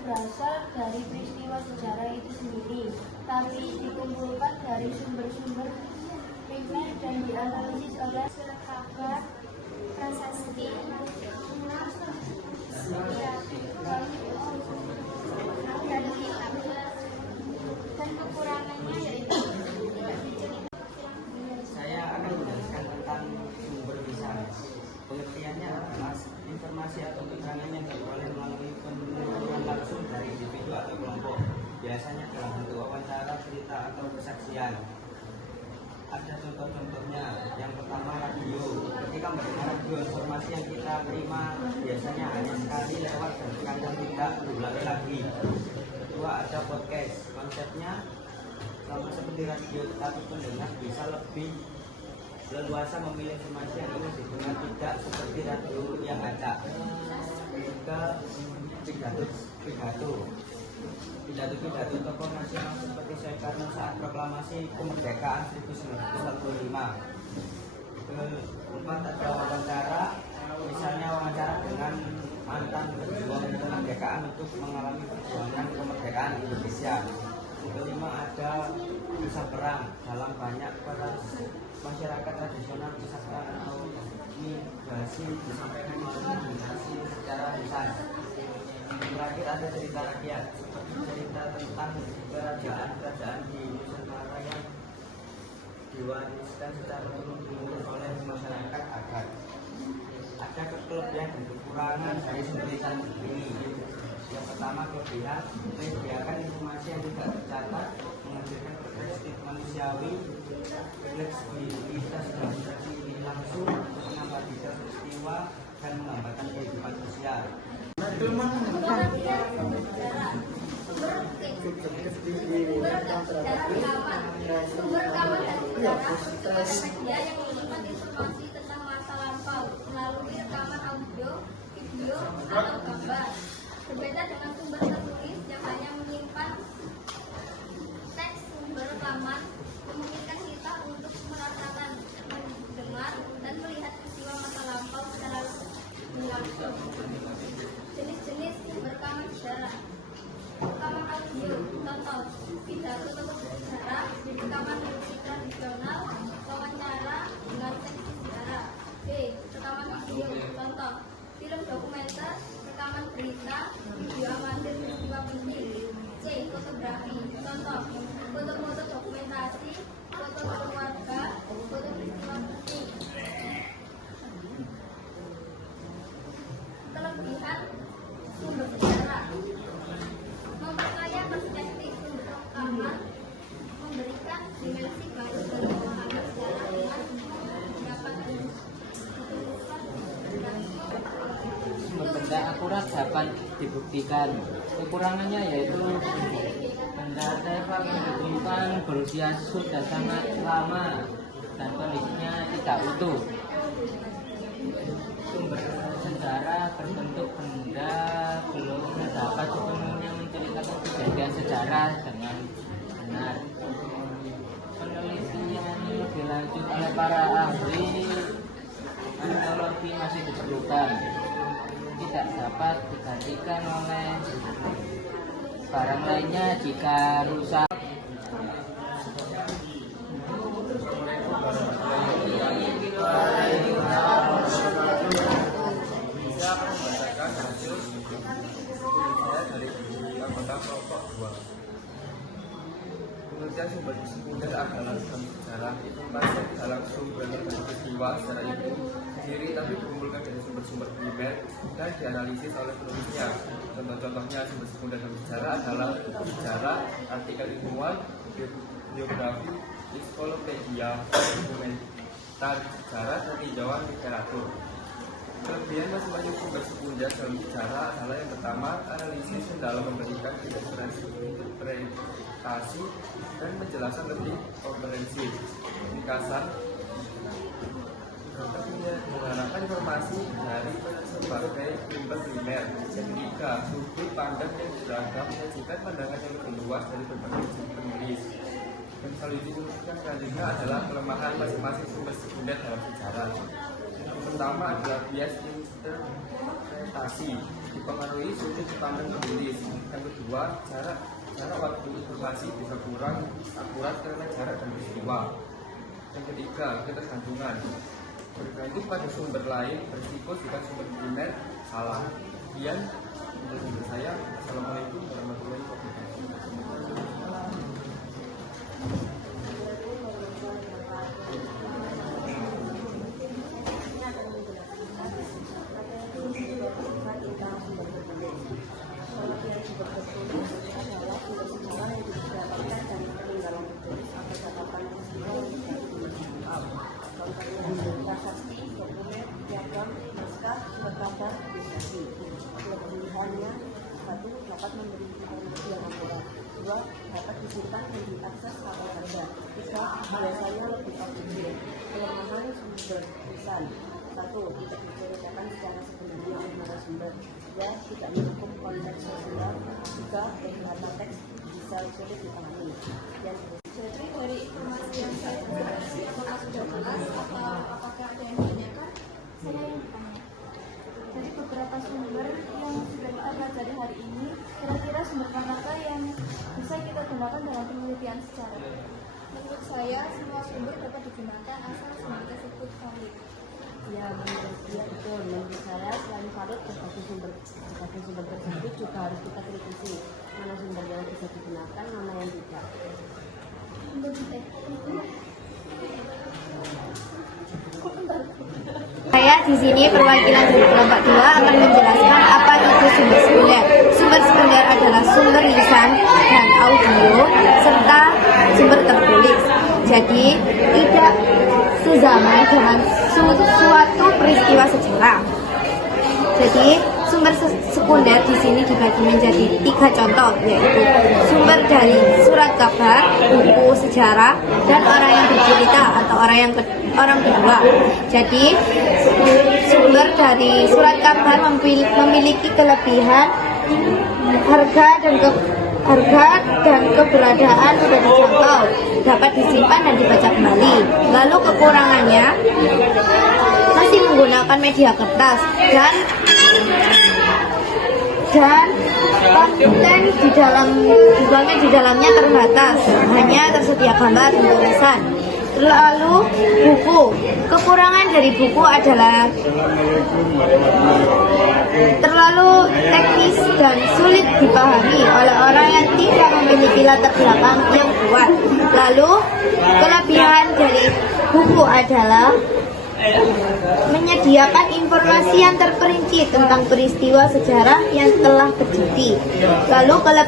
berasal dari peristiwa sejarah itu sendiri, tapi dikumpulkan dari sumber-sumber primer dan dianalisis oleh kabar, prasasti, dan kitab. Dan kekurangannya yaitu tidak diceritakan. Saya akan menjelaskan tentang sumber lisan. Pengertiannya adalah informasi atau keterangan yang diperoleh melalui penuturan langsung dari individu atau kelompok, biasanya dalam bentuk wawancara, cerita, atau kesaksian. Ada contoh-contohnya. Yang pertama, radio. Ketika mendengar radio, informasi yang kita terima biasanya hanya sekali lewat dan kadang tidak berulang lagi. Kedua, ada podcast. Konsepnya sama seperti radio, tetapi pendengar bisa lebih leluasa memilih informasi yang ingin didengar, tidak seperti radio yang acak. Ketiga, pidato tokoh nasional seperti Soekarno saat proklamasi kemerdekaan 1945. Keempat, ada wawancara, misalnya wawancara dengan mantan pejuang kemerdekaan untuk mengalami perjuangan kemerdekaan Indonesia. Kelima, ada kisah perang. Dalam banyak masyarakat tradisional, kisah perang atau migrasi disampaikan melalui narasi secara lisan. Terakhir, ada cerita rakyat, seperti cerita tentang kerajaan-kerajaan di Nusantara yang diwariskan secara turun-temurun oleh masyarakat adat. Ada kelebihan dan kekurangan dari sumber lisan ini. Yang pertama, kelebihan menyediakan informasi yang tidak tercatat, menghadirkan perspektif manusiawi, fleksibilitas dalam interaksi langsung, menambah detail peristiwa, dan menggambarkan kehidupan sosial. Sumber rekaman dan sejarah efek dia yang menyimpan informasi tentang masa lampau melalui rekaman audio, video, atau gambar. Berbeda dengan sumber tertulis yang hanya menyimpan teks. Sumber rekaman memungkinkan kita untuk merasakan, mendengar, dan melihat peristiwa masa lampau secara langsung. Jenis-jenis sumber rekaman sejarah. Rekaman audio, contoh pidato tokoh sejarah, rekaman musik tradisional, wawancara dengan seksi sejarah. B. Rekaman video, contoh film dokumenter, rekaman berita, video amatir peristiwa penting. C. Fotografi, contoh foto-foto dokumentasi, foto keluarga, foto peristiwa penting. Kelebihan sumber sejarah: memperkaya perspektif sumber rekaman, memberikan dimensi baru dalam memahami sejarah dengan mendapatkan Sumber benda akurat dapat dibuktikan. Kekurangannya yaitu benda artefak yang disimpan berusia sudah sangat lama dan kondisinya tidak utuh. Sumber sejarah berbentuk benda belum dapat sepenuhnya menceritakan kejadian sejarah dengan benar. Penelitian lebih lanjut oleh para ahli arkeologi masih diperlukan, tidak dapat digantikan oleh barang lainnya jika rusak. Saya akan membacakan hasil studi saya dari anggota kelompok 2. Penelitian sumber sekunder adalah dalam sejarah itu masuk dalam sumber peristiwa secara itu sendiri, tapi dikumpulkan dari sumber-sumber primer dan dianalisis oleh penulisnya. Contoh-contohnya sumber sekunder dalam sejarah adalah buku sejarah, artikel ilmuwan, biografi, ensiklopedia, dokumentar sejarah, dan tinjauan literatur. Kelebihan masing-masing sumber sekunder dalam sejarah adalah yang pertama, analisis yang dalam memberikan interpretasi dan menjelaskan lebih komprehensif. Ringkasan menggunakan informasi dari sebagai sumber primer. Yang ketiga, sudut pandang yang beragam menyajikan pandangan yang lebih luas dari berbagai sumber penulis. Dan selanjutnya adalah kelemahan masing-masing sumber sekunder dalam sejarah. Yang pertama adalah bias interpretasi. dipengaruhi sudut pandang penulis. Yang kedua, jarak waktu informasi bisa kurang akurat karena jarak dan peristiwa. Yang ketiga, ketergantungan. Bergantung pada sumber lain, berisiko jika sumber primer salah. Sekian untuk saya. Assalamualaikum warahmatullahi wabarakatuh. prasasti, dokumen, piagam, naskah, surat kabar, administrasi. Kelebihannya, 1. Dapat memberi informasi yang akurat. 2. Dapat disimpan dan diakses kapan saja. 3. Biasanya lebih objektif. Kelemahan sumber tulisan. 1. Tidak diceritakan secara sebenarnya oleh narasumber. 2. Tidak mendukung konteks sosial. 3. Beberapa teks bisa sulit dipahami. Jadi dari informasi yang saya kasih, apakah sudah jelas atau apakah ada yang ditanyakan? Saya yang bertanya. Jadi beberapa sumber yang sudah kita pelajari hari ini, kira-kira sumber manakah yang bisa kita gunakan dalam penelitian sejarah? Menurut saya, semua sumber dapat digunakan asal sumber tersebut valid. Ya, betul. Menurut saya, selain valid, berbagai sumber tersebut juga harus kita kritisi. Mana sumber yang bisa digunakan, mana yang tidak. Saya di sini perwakilan dari kelompok 2 akan menjelaskan apa itu sumber sekunder. Sumber sekunder adalah sumber lisan dan audio serta sumber tertulis. Jadi tidak sezaman dengan suatu peristiwa sejarah. Jadi sumber sekunder di sini dibagi menjadi 3 contoh, yaitu sumber dari surat kabar, buku sejarah, dan orang yang bercerita atau orang kedua. Jadi sumber dari surat kabar memiliki kelebihan harga dan keberadaan mudah dijangkau, dapat disimpan dan dibaca kembali. Lalu kekurangannya masih menggunakan media kertas dan konten di dalamnya terbatas, hanya tersedia gambar dan tulisan. Lalu buku, kekurangan dari buku adalah terlalu teknis dan sulit dipahami oleh orang yang tidak memiliki latar belakang yang kuat. Lalu kelebihan dari buku adalah menyediakan informasi yang terperinci tentang peristiwa sejarah yang telah terjadi. Lalu